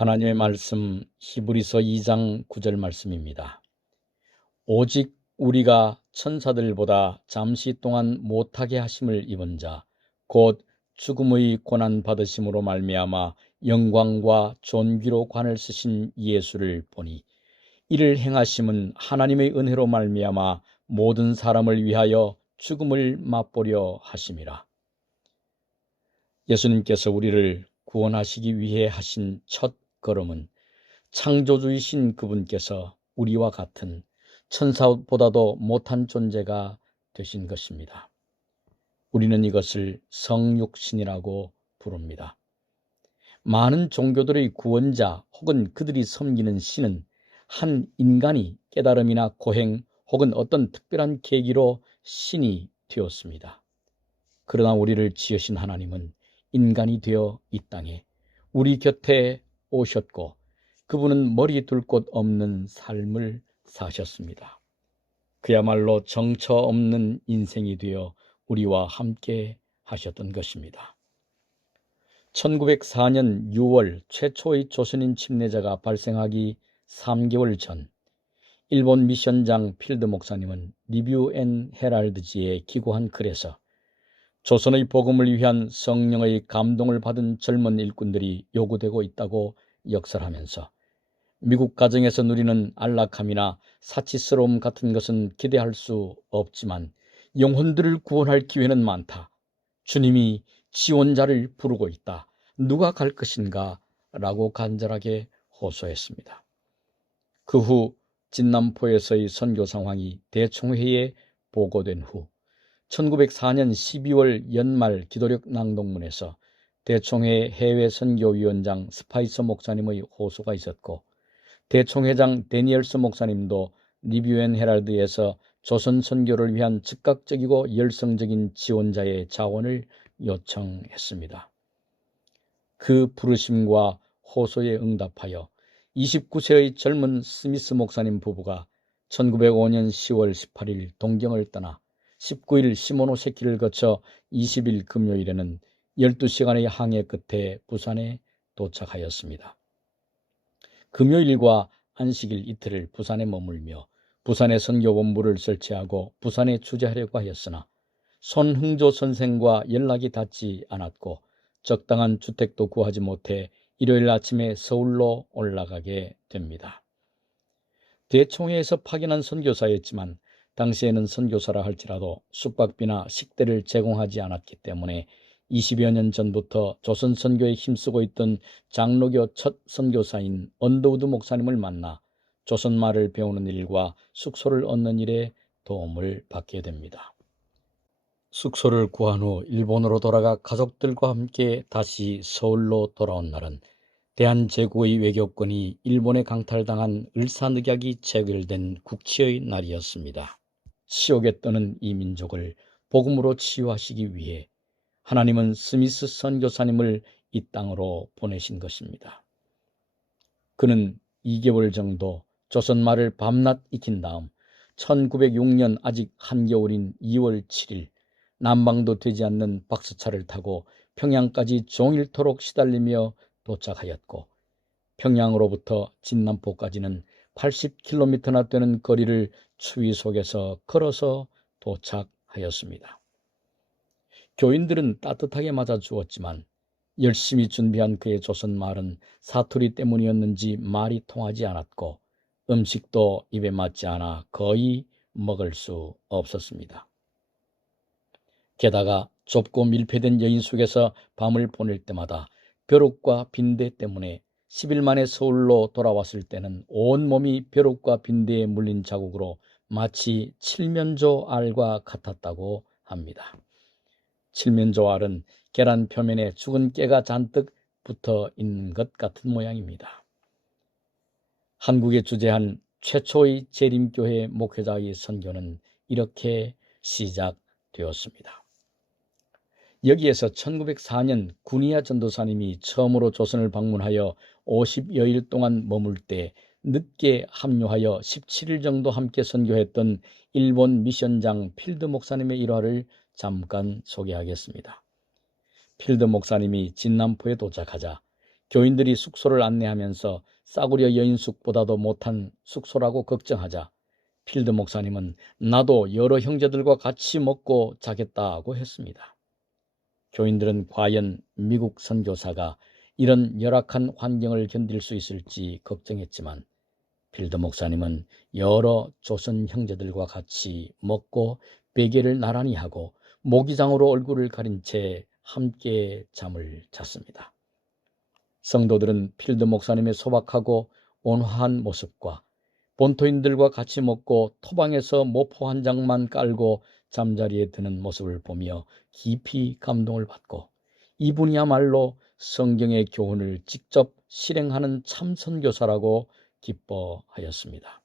하나님의 말씀 히브리서 2장 9절 말씀입니다. 오직 우리가 천사들보다 잠시 동안 못하게 하심을 입은 자 곧 죽음의 고난 받으심으로 말미암아 영광과 존귀로 관을 쓰신 예수를 보니 이를 행하심은 하나님의 은혜로 말미암아 모든 사람을 위하여 죽음을 맛보려 하심이라. 예수님께서 우리를 구원하시기 위해 하신 첫 걸음은 창조주이신 그분께서 우리와 같은 천사보다도 못한 존재가 되신 것입니다. 우리는 이것을 성육신이라고 부릅니다. 많은 종교들의 구원자 혹은 그들이 섬기는 신은 한 인간이 깨달음이나 고행 혹은 어떤 특별한 계기로 신이 되었습니다. 그러나 우리를 지으신 하나님은 인간이 되어 이 땅에 우리 곁에 오셨고 그분은 머리 둘 곳 없는 삶을 사셨습니다. 그야말로 정처 없는 인생이 되어 우리와 함께 하셨던 것입니다. 1904년 6월 최초의 조선인 침례자가 발생하기 3개월 전 일본 미션장 필드 목사님은 리뷰 앤 헤랄드지에 기고한 글에서 조선의 복음을 위한 성령의 감동을 받은 젊은 일꾼들이 요구되고 있다고 역설하면서 미국 가정에서 누리는 안락함이나 사치스러움 같은 것은 기대할 수 없지만 영혼들을 구원할 기회는 많다. 주님이 지원자를 부르고 있다. 누가 갈 것인가? 라고 간절하게 호소했습니다. 그 후 진남포에서의 선교 상황이 대총회에 보고된 후 1904년 12월 연말 기도력 낭독문에서 대총회 해외 선교위원장 스파이서 목사님의 호소가 있었고 대총회장 데니엘스 목사님도 리뷰 앤 헤랄드에서 조선 선교를 위한 즉각적이고 열성적인 지원자의 자원을 요청했습니다. 그 부르심과 호소에 응답하여 29세의 젊은 스미스 목사님 부부가 1905년 10월 18일 동경을 떠나 19일 시모노세키를 거쳐 20일 금요일에는 12시간의 항해 끝에 부산에 도착하였습니다. 금요일과 안식일 이틀을 부산에 머물며 부산에 선교본부를 설치하고 부산에 주재하려고 하였으나 손흥조 선생과 연락이 닿지 않았고 적당한 주택도 구하지 못해 일요일 아침에 서울로 올라가게 됩니다. 대총회에서 파견한 선교사였지만 당시에는 선교사라 할지라도 숙박비나 식대를 제공하지 않았기 때문에 20여 년 전부터 조선 선교에 힘쓰고 있던 장로교 첫 선교사인 언더우드 목사님을 만나 조선말을 배우는 일과 숙소를 얻는 일에 도움을 받게 됩니다. 숙소를 구한 후 일본으로 돌아가 가족들과 함께 다시 서울로 돌아온 날은 대한제국의 외교권이 일본에 강탈당한 을사늑약이 체결된 국치의 날이었습니다. 치욕에 떠는 이 민족을 복음으로 치유하시기 위해 하나님은 스미스 선교사님을 이 땅으로 보내신 것입니다. 그는 2개월 정도 조선말을 밤낮 익힌 다음 1906년 아직 한겨울인 2월 7일 난방도 되지 않는 박스차를 타고 평양까지 종일토록 시달리며 도착하였고 평양으로부터 진남포까지는 80km나 되는 거리를 추위 속에서 걸어서 도착하였습니다. 교인들은 따뜻하게 맞아주었지만 열심히 준비한 그의 조선말은 사투리 때문이었는지 말이 통하지 않았고 음식도 입에 맞지 않아 거의 먹을 수 없었습니다. 게다가 좁고 밀폐된 여인 속에서 밤을 보낼 때마다 벼룩과 빈대 때문에 10일 만에 서울로 돌아왔을 때는 온몸이 벼룩과 빈대에 물린 자국으로 마치 칠면조 알과 같았다고 합니다. 칠면조 알은 계란 표면에 죽은 깨가 잔뜩 붙어 있는 것 같은 모양입니다. 한국에 주재한 최초의 재림교회 목회자의 선교는 이렇게 시작되었습니다. 여기에서 1904년 구니아 전도사님이 처음으로 조선을 방문하여 50여일 동안 머물 때 늦게 합류하여 17일 정도 함께 선교했던 일본 미션장 필드 목사님의 일화를 잠깐 소개하겠습니다. 필드 목사님이 진남포에 도착하자 교인들이 숙소를 안내하면서 싸구려 여인숙보다도 못한 숙소라고 걱정하자 필드 목사님은 나도 여러 형제들과 같이 먹고 자겠다고 했습니다. 교인들은 과연 미국 선교사가 이런 열악한 환경을 견딜 수 있을지 걱정했지만 필드 목사님은 여러 조선 형제들과 같이 먹고 베개를 나란히 하고 모기장으로 얼굴을 가린 채 함께 잠을 잤습니다. 성도들은 필드 목사님의 소박하고 온화한 모습과 본토인들과 같이 먹고 토방에서 모포 한 장만 깔고 잠자리에 드는 모습을 보며 깊이 감동을 받고 이분이야말로 성경의 교훈을 직접 실행하는 참 선교사라고 기뻐하였습니다.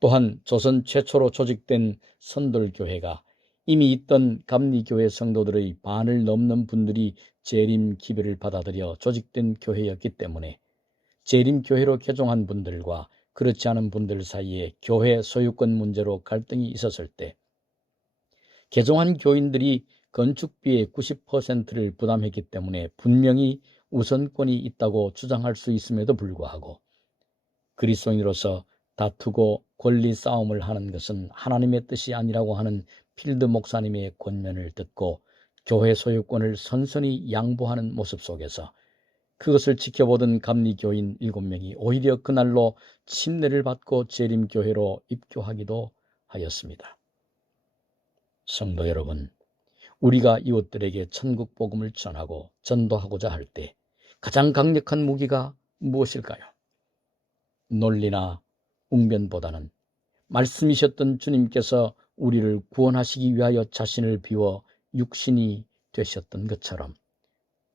또한 조선 최초로 조직된 선돌교회가 이미 있던 감리교회 성도들의 반을 넘는 분들이 재림 기별을 받아들여 조직된 교회였기 때문에 재림교회로 개종한 분들과 그렇지 않은 분들 사이에 교회 소유권 문제로 갈등이 있었을 때 개종한 교인들이 건축비의 90%를 부담했기 때문에 분명히 우선권이 있다고 주장할 수 있음에도 불구하고 그리스도인으로서 다투고 권리 싸움을 하는 것은 하나님의 뜻이 아니라고 하는 필드 목사님의 권면을 듣고 교회 소유권을 선선히 양보하는 모습 속에서 그것을 지켜보던 감리교인 7명이 오히려 그날로 침례를 받고 재림교회로 입교하기도 하였습니다. 성도 여러분, 우리가 이웃들에게 천국 복음을 전하고 전도하고자 할 때 가장 강력한 무기가 무엇일까요? 논리나 웅변보다는 말씀이셨던 주님께서 우리를 구원하시기 위하여 자신을 비워 육신이 되셨던 것처럼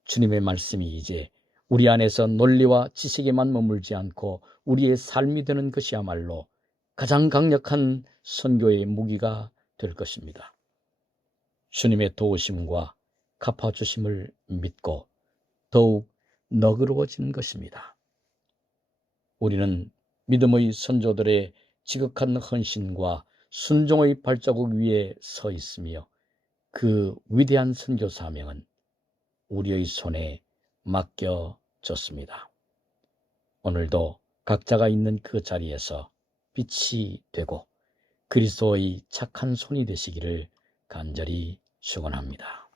주님의 말씀이 이제 우리 안에서 논리와 지식에만 머물지 않고 우리의 삶이 되는 것이야말로 가장 강력한 선교의 무기가 될 것입니다. 주님의 도우심과 갚아주심을 믿고 더욱 너그러워진 것입니다. 우리는 믿음의 선조들의 지극한 헌신과 순종의 발자국 위에 서 있으며 그 위대한 선교 사명은 우리의 손에 맡겨졌습니다. 오늘도 각자가 있는 그 자리에서 빛이 되고 그리스도의 착한 손이 되시기를 간절히 축원합니다.